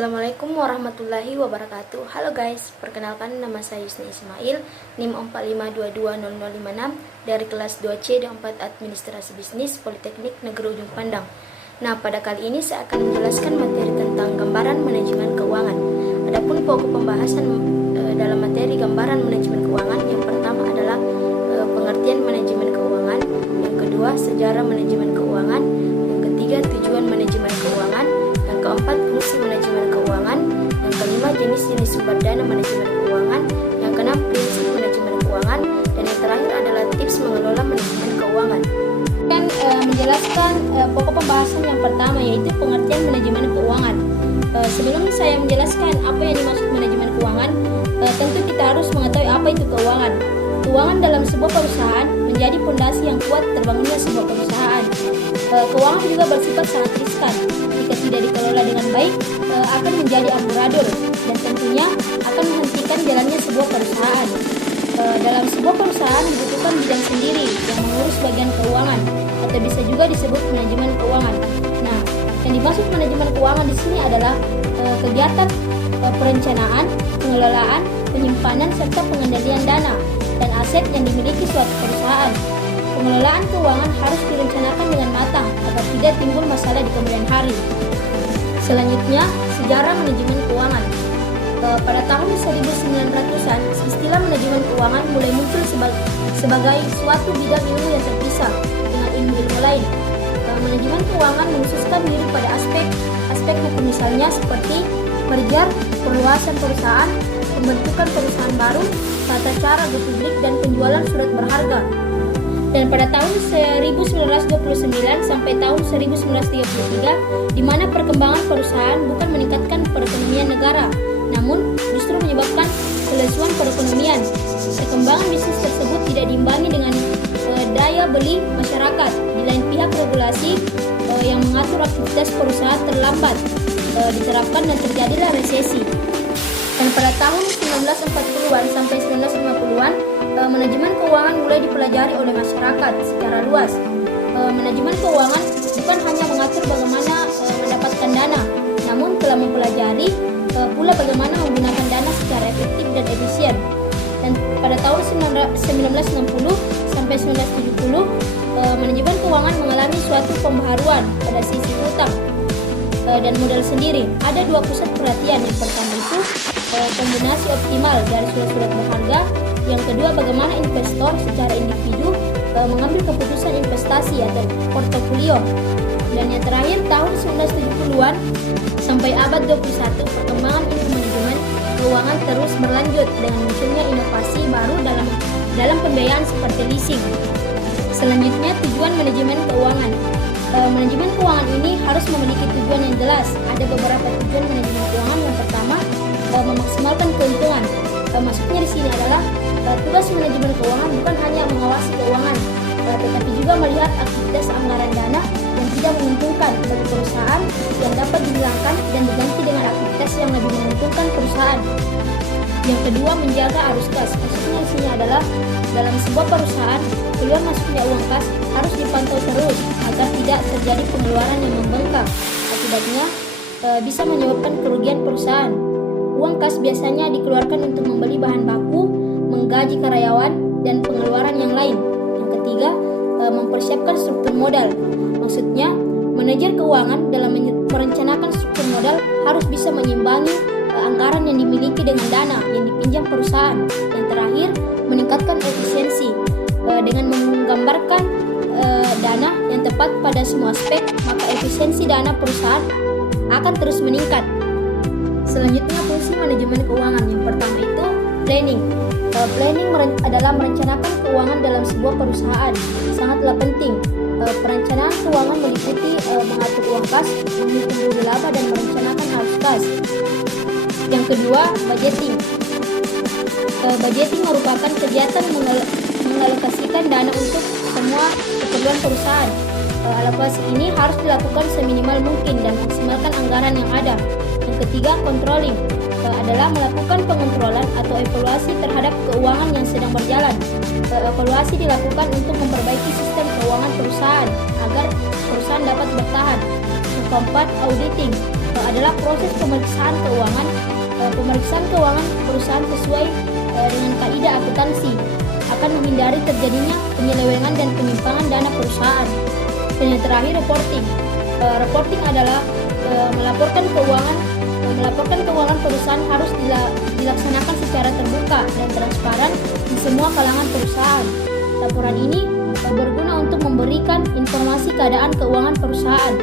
Assalamualaikum warahmatullahi wabarakatuh. Halo guys, perkenalkan nama saya Yusni Ismail, NIM 45220056 dari kelas 2C D4 Administrasi Bisnis Politeknik Negeri Ujung Pandang. Nah, pada kali ini saya akan menjelaskan materi tentang gambaran manajemen keuangan. Adapun pokok pembahasan dalam materi gambaran manajemen keuangan, yang pertama adalah pengertian manajemen keuangan, yang kedua sejarah manajemen keuangan, yang ketiga tujuan manajemen keuangan, yang keempat fungsi manajemen keuangan, yang kelima jenis-jenis sumber dana manajemen keuangan, yang keenam prinsip manajemen keuangan, dan yang terakhir adalah tips mengelola manajemen keuangan. Dan menjelaskan pokok pembahasan yang pertama, yaitu pengertian manajemen keuangan. Sebelum saya menjelaskan apa yang dimaksud manajemen keuangan, tentu kita harus mengetahui apa itu keuangan. Keuangan dalam sebuah perusahaan menjadi fondasi yang kuat terbangunnya sebuah perusahaan. Keuangan juga bersifat sangat riskan. Jika tidak dikelola dengan baik, akan menjadi amburadul dan tentunya akan menghentikan jalannya sebuah perusahaan. Dalam sebuah perusahaan dibutuhkan bidang sendiri yang mengurus bagian keuangan, atau bisa juga disebut manajemen keuangan. Nah, yang dimaksud manajemen keuangan di sini adalah kegiatan perencanaan, pengelolaan, penyimpanan serta pengendalian dana dan aset yang dimiliki suatu perusahaan. Pengelolaan keuangan harus direncanakan dengan matang agar tidak timbul masalah di kemudian hari. Selanjutnya, sejarah manajemen keuangan. Pada tahun 1900-an, istilah manajemen keuangan mulai muncul sebagai suatu bidang ilmu yang terpisah dengan ilmu-ilmu lain. Manajemen keuangan mengkhususkan diri pada aspek hukum, misalnya seperti merger, perluasan perusahaan, pembentukan perusahaan baru, tata cara go publik, dan penjualan surat berharga. Dan pada tahun 1929 sampai tahun 1933, di mana perkembangan perusahaan bukan meningkatkan perekonomian negara, namun justru menyebabkan kelesuan perekonomian. Perkembangan bisnis tersebut tidak diimbangi dengan daya beli masyarakat. Di lain pihak, regulasi yang mengatur aktivitas perusahaan terlambat diterapkan dan terjadilah resesi. Dan pada tahun 1940-an sampai 1950-an, manajemen keuangan mulai dipelajari oleh masyarakat secara luas. Manajemen keuangan bukan hanya mengatur bagaimana mendapatkan dana, namun telah mempelajari pula bagaimana menggunakan dana secara efektif dan efisien. Dan pada tahun 1960 sampai 1970, manajemen keuangan mengalami suatu pembaharuan pada sisi utang dan modal sendiri. Ada dua pusat perhatian. Yang pertama itu kombinasi optimal dari surat-surat berharga. Yang kedua, bagaimana investor secara individu mengambil keputusan investasi atau portofolio. Dan yang terakhir, tahun 1970-an sampai abad 21, perkembangan ilmu manajemen keuangan terus berlanjut dengan munculnya inovasi baru dalam pembiayaan seperti leasing. Selanjutnya, tujuan manajemen keuangan. Manajemen keuangan ini harus memiliki tujuan yang jelas. Ada beberapa tujuan manajemen keuangan. Yang pertama, memaksimalkan keuntungan. Maksudnya di sini adalah tugas manajemen keuangan bukan hanya mengawasi keuangan, tetapi juga melihat aktivitas anggaran dana yang tidak menguntungkan bagi perusahaan yang dapat dihilangkan dan diganti dengan aktivitas yang lebih menguntungkan perusahaan. Yang kedua, menjaga arus kas. Maksudnya di sini adalah dalam sebuah perusahaan, keluar masuknya uang kas harus dipantau terus agar tidak terjadi pengeluaran yang membengkak. Akibatnya bisa menyebabkan kerugian perusahaan. Uang kas biasanya dikeluarkan untuk membeli bahan baku, menggaji karyawan, dan pengeluaran yang lain. Yang ketiga, mempersiapkan struktur modal. Maksudnya, manajer keuangan dalam merencanakan struktur modal harus bisa menyimbangi anggaran yang dimiliki dengan dana yang dipinjam perusahaan. Yang terakhir, meningkatkan efisiensi. Dengan menggambarkan dana yang tepat pada semua aspek, maka efisiensi dana perusahaan akan terus meningkat. Selanjutnya, fungsi manajemen keuangan. Yang pertama itu planning. Planning adalah merencanakan keuangan dalam sebuah perusahaan. Sangatlah penting. Perencanaan keuangan meliputi mengatur uang kas, menghitung rugi laba, dan merencanakan arus kas. Yang kedua, budgeting. Budgeting merupakan kegiatan mengalokasikan dana untuk semua keperluan perusahaan. Alokasi ini harus dilakukan seminimal mungkin dan maksimalkan anggaran yang ada. Yang ketiga, controlling adalah melakukan pengontrolan atau evaluasi terhadap keuangan yang sedang berjalan. Evaluasi dilakukan untuk memperbaiki sistem keuangan perusahaan agar perusahaan dapat bertahan. Yang keempat, auditing. adalah proses pemeriksaan keuangan. Pemeriksaan keuangan perusahaan sesuai dengan kaidah akuntansi akan menghindari terjadinya penyelewengan dan penyimpangan dana perusahaan. Dan yang terakhir, reporting. Reporting adalah melaporkan keuangan perusahaan harus dilaksanakan secara terbuka dan transparan di semua kalangan perusahaan. Laporan ini berguna untuk memberikan informasi keadaan keuangan perusahaan.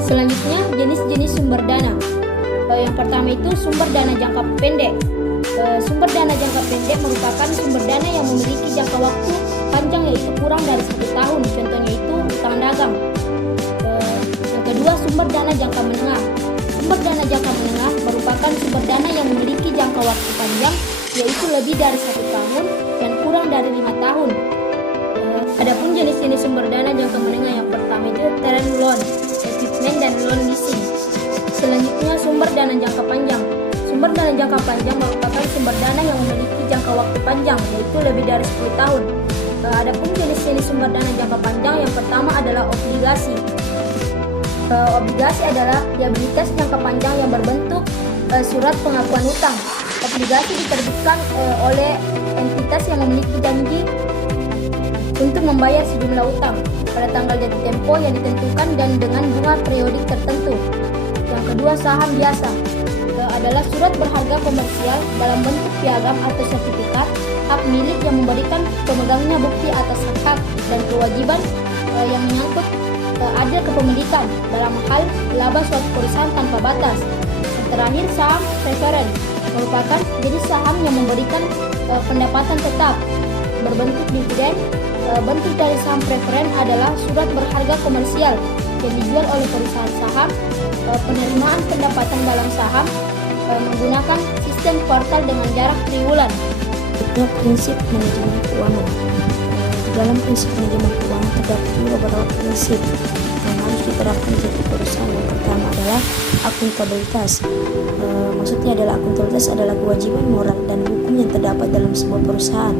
Selanjutnya, jenis-jenis sumber dana. Yang pertama itu sumber dana jangka pendek. Sumber dana jangka pendek merupakan sumber dana yang memiliki jangka waktu panjang, yaitu kurang dari 1 tahun. Contohnya itu utang dagang. Yang kedua, sumber dana jangka menengah. Sumber dana jangka menengah merupakan sumber dana yang memiliki jangka waktu panjang, yaitu lebih dari 1 tahun dan kurang dari 5 tahun. Adapun jenis-jenis sumber dana jangka menengah, yang pertama itu term loan, equipment, dan loan leasing. Selanjutnya, sumber dana jangka panjang. Sumber dana jangka panjang merupakan sumber dana yang memiliki jangka waktu panjang, yaitu lebih dari 10 tahun. Adapun jenis-jenis sumber dana jangka panjang, yang pertama adalah obligasi. Obligasi adalah liabilitas jangka panjang yang berbentuk surat pengakuan utang. Obligasi diterbitkan oleh entitas yang memiliki janji untuk membayar sejumlah utang pada tanggal jatuh tempo yang ditentukan dan dengan bunga periodik tertentu. Yang kedua, saham biasa adalah surat berharga komersial dalam bentuk piagam atau sertifikat hak milik yang memberikan pemegangnya bukti atas hak dan kewajiban yang menyangkut adil kepemilikan dalam hal laba suatu perusahaan tanpa batas. Yang terakhir, saham preferen merupakan jenis saham yang memberikan pendapatan tetap berbentuk dividen. Bentuk dari saham preferen adalah surat berharga komersial yang dijual oleh perusahaan saham. Penerimaan pendapatan dalam saham menggunakan sistem kuartal dengan jarak triwulan. Prinsip manajemen keuangan. Di dalam prinsip manajemen keuangan terdapat beberapa prinsip yang harus diterapkan di setiap perusahaan. Yang pertama adalah akuntabilitas. Maksudnya adalah akuntabilitas adalah kewajiban moral dan hukum yang terdapat dalam sebuah perusahaan,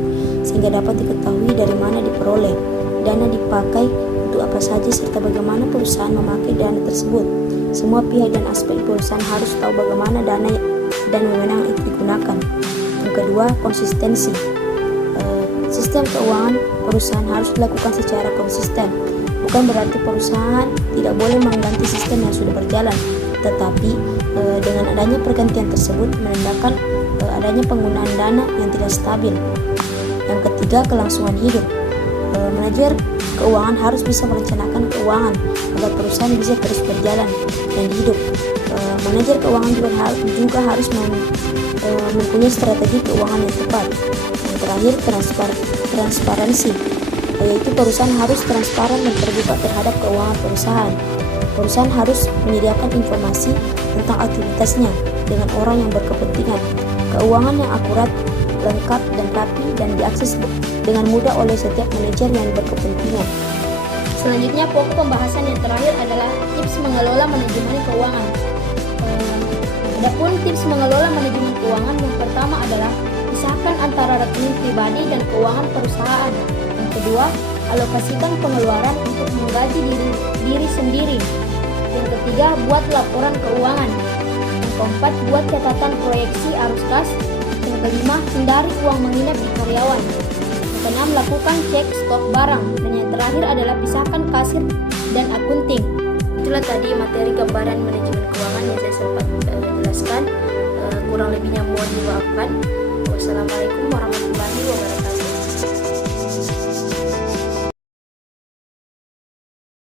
sehingga dapat diketahui dari mana diperoleh dana, dipakai untuk apa saja, serta bagaimana perusahaan memakai dana tersebut. Semua pihak dan aspek perusahaan harus tahu bagaimana dana dan wewenang itu digunakan. Yang kedua, konsistensi. Sistem keuangan perusahaan harus dilakukan secara konsisten. Bukan berarti perusahaan tidak boleh mengganti sistem yang sudah berjalan, tetapi dengan adanya pergantian tersebut menandakan adanya penggunaan dana yang tidak stabil. Yang ketiga, kelangsungan hidup. Manajer keuangan harus bisa merencanakan keuangan agar perusahaan bisa terus berjalan dan hidup. Manajer keuangan juga harus mempunyai strategi keuangan yang tepat. Yang terakhir, transparansi, yaitu perusahaan harus transparan dan terbuka terhadap keuangan perusahaan. Perusahaan harus menyediakan informasi tentang aktivitasnya dengan orang yang berkepentingan. Keuangan yang akurat, lengkap, dan rapi dan diakses dengan mudah oleh setiap manajer yang berkepentingan. Selanjutnya, pokok pembahasan yang terakhir adalah tips mengelola manajemen keuangan. Adapun tips mengelola manajemen keuangan, yang pertama adalah pisahkan antara rekening pribadi dan keuangan perusahaan. Yang kedua, alokasikan pengeluaran untuk menggaji diri sendiri. Yang ketiga, buat laporan keuangan. Yang keempat, buat catatan proyeksi arus kas. Yang kelima, hindari uang menginap di karyawan. Yang keenam, lakukan cek stok barang. Dan yang terakhir adalah pisahkan kasir dan akunting. Itulah tadi materi gambaran manajemen keuangan yang saya sempat jelaskan. Kurang lebihnya mohon dimaafkan. Wassalamualaikum warahmatullahi wabarakatuh.